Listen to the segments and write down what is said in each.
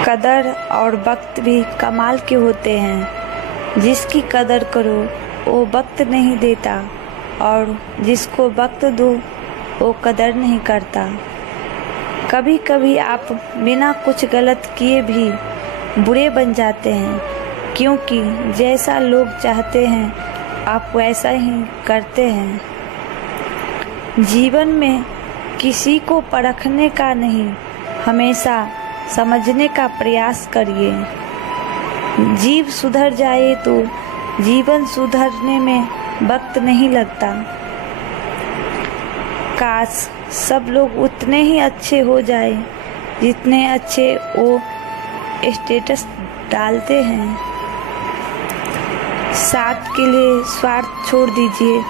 कदर और वक्त भी कमाल के होते हैं। जिसकी कदर करो वो वक्त नहीं देता और जिसको वक्त दो वो कदर नहीं करता। कभी कभी आप बिना कुछ गलत किए भी बुरे बन जाते हैं, क्योंकि जैसा लोग चाहते हैं आप वैसा ही करते हैं। जीवन में किसी को परखने का नहीं, हमेशा समझने का प्रयास करिए। जीव सुधर जाए तो जीवन सुधरने में वक्त नहीं लगता। काश सब लोग उतने ही अच्छे हो जाए जितने अच्छे वो स्टेटस डालते हैं। साथ के लिए स्वार्थ छोड़ दीजिए,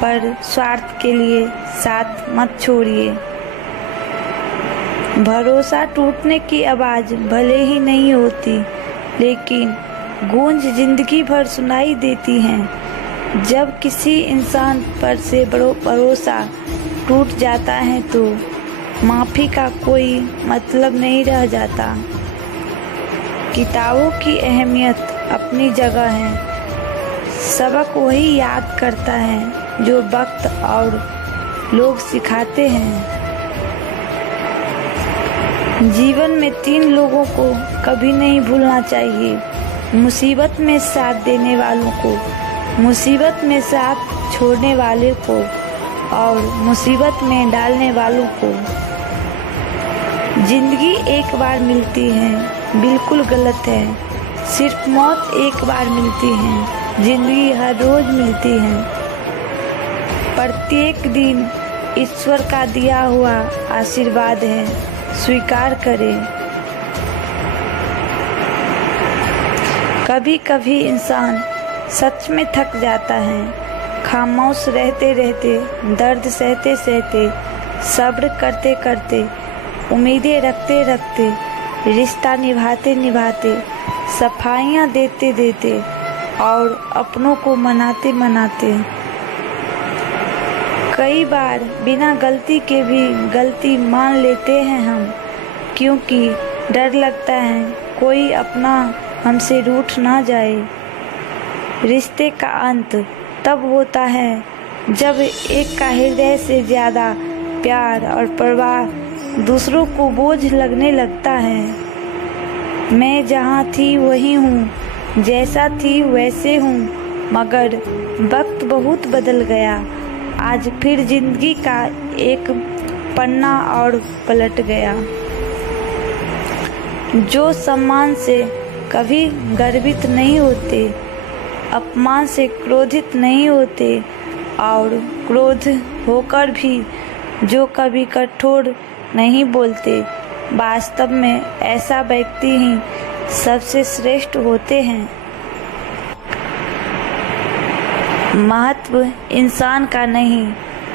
पर स्वार्थ के लिए साथ मत छोड़िए। भरोसा टूटने की आवाज़ भले ही नहीं होती, लेकिन गूंज जिंदगी भर सुनाई देती हैं। जब किसी इंसान पर से भरोसा टूट जाता है तो माफ़ी का कोई मतलब नहीं रह जाता। किताबों की अहमियत अपनी जगह है। सबक वही याद करता है जो वक्त और लोग सिखाते हैं। जीवन में 3 लोगों को कभी नहीं भूलना चाहिए: मुसीबत में साथ देने वालों को, मुसीबत में साथ छोड़ने वाले को और मुसीबत में डालने वालों को। जिंदगी एक बार मिलती है, बिल्कुल गलत है। सिर्फ मौत एक बार मिलती है, जिंदगी हर रोज मिलती है। प्रत्येक दिन ईश्वर का दिया हुआ आशीर्वाद है, स्वीकार करें। कभी कभी इंसान सच में थक जाता है। खामोश रहते रहते, दर्द सहते सहते, सब्र करते करते, उम्मीदें रखते रखते, रिश्ता निभाते निभाते, सफाइयाँ देते देते और अपनों को मनाते मनाते। कई बार बिना गलती के भी गलती मान लेते हैं हम, क्योंकि डर लगता है कोई अपना हमसे रूठ ना जाए। रिश्ते का अंत तब होता है जब एक का हृदय से ज़्यादा प्यार और परवाह दूसरों को बोझ लगने लगता है। मैं जहाँ थी वही हूँ, जैसा थी वैसे हूँ, मगर वक्त बहुत बदल गया। आज फिर जिंदगी का एक पन्ना और पलट गया। जो सम्मान से कभी गर्वित नहीं होते, अपमान से क्रोधित नहीं होते और क्रोध होकर भी जो कभी कठोर नहीं बोलते, वास्तव में ऐसा व्यक्ति ही सबसे श्रेष्ठ होते हैं। महत्व इंसान का नहीं,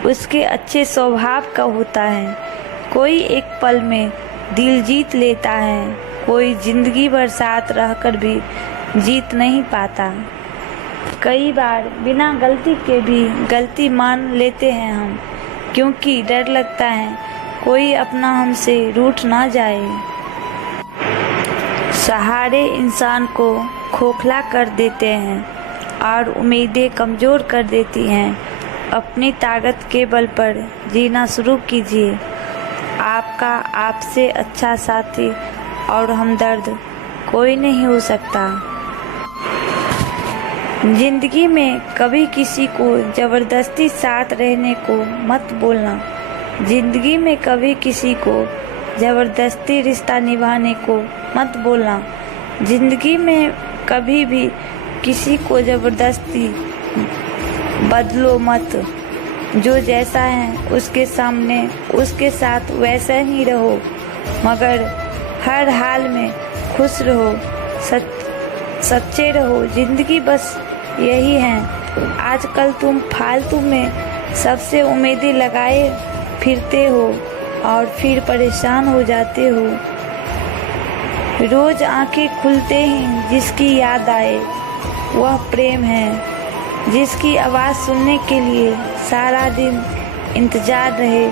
उसके अच्छे स्वभाव का होता है। कोई एक पल में दिल जीत लेता है, कोई जिंदगी भर साथ रहकर भी जीत नहीं पाता। कई बार बिना गलती के भी गलती मान लेते हैं हम, क्योंकि डर लगता है कोई अपना हमसे रूठ ना जाए। सहारे इंसान को खोखला कर देते हैं और उम्मीदें कमज़ोर कर देती हैं। अपनी ताकत के बल पर जीना शुरू कीजिए। आपका आपसे अच्छा साथी और हमदर्द कोई नहीं हो सकता। जिंदगी में कभी किसी को ज़बरदस्ती साथ रहने को मत बोलना। जिंदगी में कभी किसी को ज़बरदस्ती रिश्ता निभाने को मत बोलना। जिंदगी में कभी भी किसी को ज़बरदस्ती बदलो मत। जो जैसा है उसके सामने उसके साथ वैसा ही रहो, मगर हर हाल में खुश रहो, सच्चे रहो। जिंदगी बस यही है। आजकल तुम फालतू में सबसे उम्मीदें लगाए फिरते हो और फिर परेशान हो जाते हो। रोज आंखें खुलते ही जिसकी याद आए वह प्रेम है। जिसकी आवाज़ सुनने के लिए सारा दिन इंतजार रहे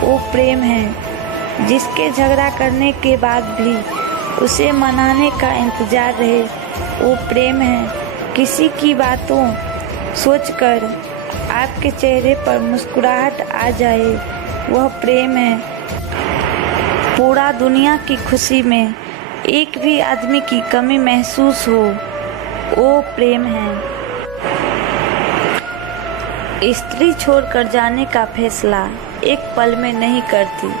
वो प्रेम है। जिसके झगड़ा करने के बाद भी उसे मनाने का इंतजार रहे, वो प्रेम है। किसी की बातों सोचकर आपके चेहरे पर मुस्कुराहट आ जाए, वह प्रेम है। पूरा दुनिया की खुशी में एक भी आदमी की कमी महसूस हो, वो प्रेम है। स्त्री छोड़कर जाने का फैसला एक पल में नहीं करती,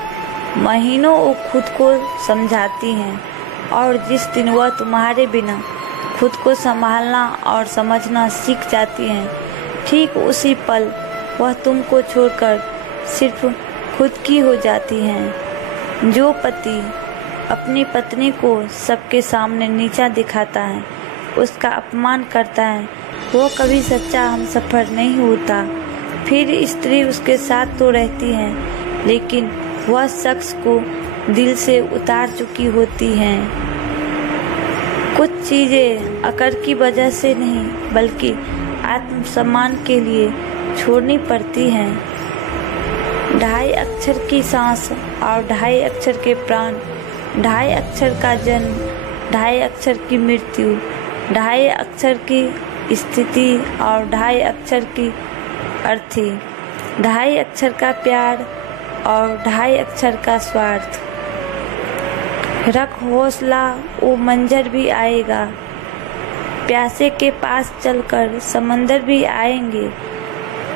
महीनों वो खुद को समझाती हैं, और जिस दिन वह तुम्हारे बिना खुद को संभालना और समझना सीख जाती हैं, ठीक उसी पल वह तुमको छोड़कर सिर्फ खुद की हो जाती हैं। जो पति अपनी पत्नी को सबके सामने नीचा दिखाता है, उसका अपमान करता है, वो कभी सच्चा हमसफर नहीं होता। फिर स्त्री उसके साथ तो रहती है, लेकिन वह शख्स को दिल से उतार चुकी होती हैं। कुछ चीज़ें अकड़ की वजह से नहीं, बल्कि आत्मसम्मान के लिए छोड़नी पड़ती हैं। 2.5 अक्षर की सांस और 2.5 अक्षर के प्राण, 2.5 अक्षर का जन्म, 2.5 अक्षर की मृत्यु, 2.5 अक्षर की स्थिति और 2.5 अक्षर की अर्थी, 2.5 अक्षर का प्यार और 2.5 अक्षर का स्वार्थ। रख हौसला, वो मंजर भी आएगा। प्यासे के पास चलकर समंदर भी आएंगे।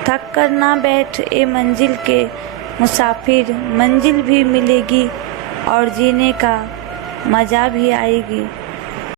थक कर ना बैठ ए मंजिल के मुसाफिर, मंजिल भी मिलेगी और जीने का मज़ा भी आएगी।